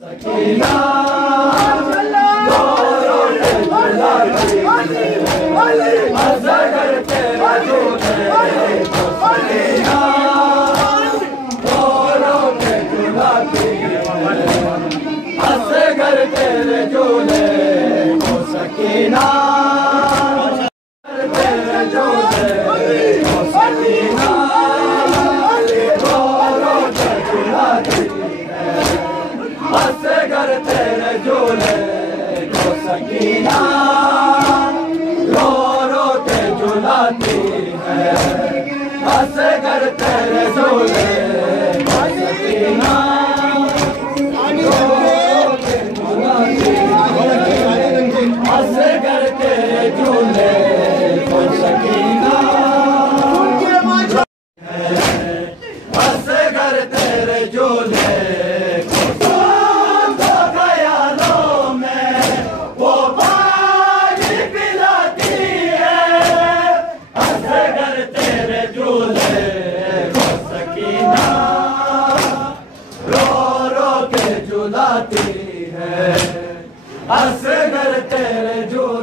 सकीना असगर तेरे झूले को सकीना तेरे झूले को सकीना रो रो के झूलाती है असगर तेरे झूले को सकीना रो रो के झूलाती है असगर तेरे झूले को सकीना असगर तेरे झूले को सकीना असगर तेरे झूले को ख्यालों में वो पानी पिलाती है असगर तेरे झूले को सकीना रो रो के झूलाती है असगर तेरे झूले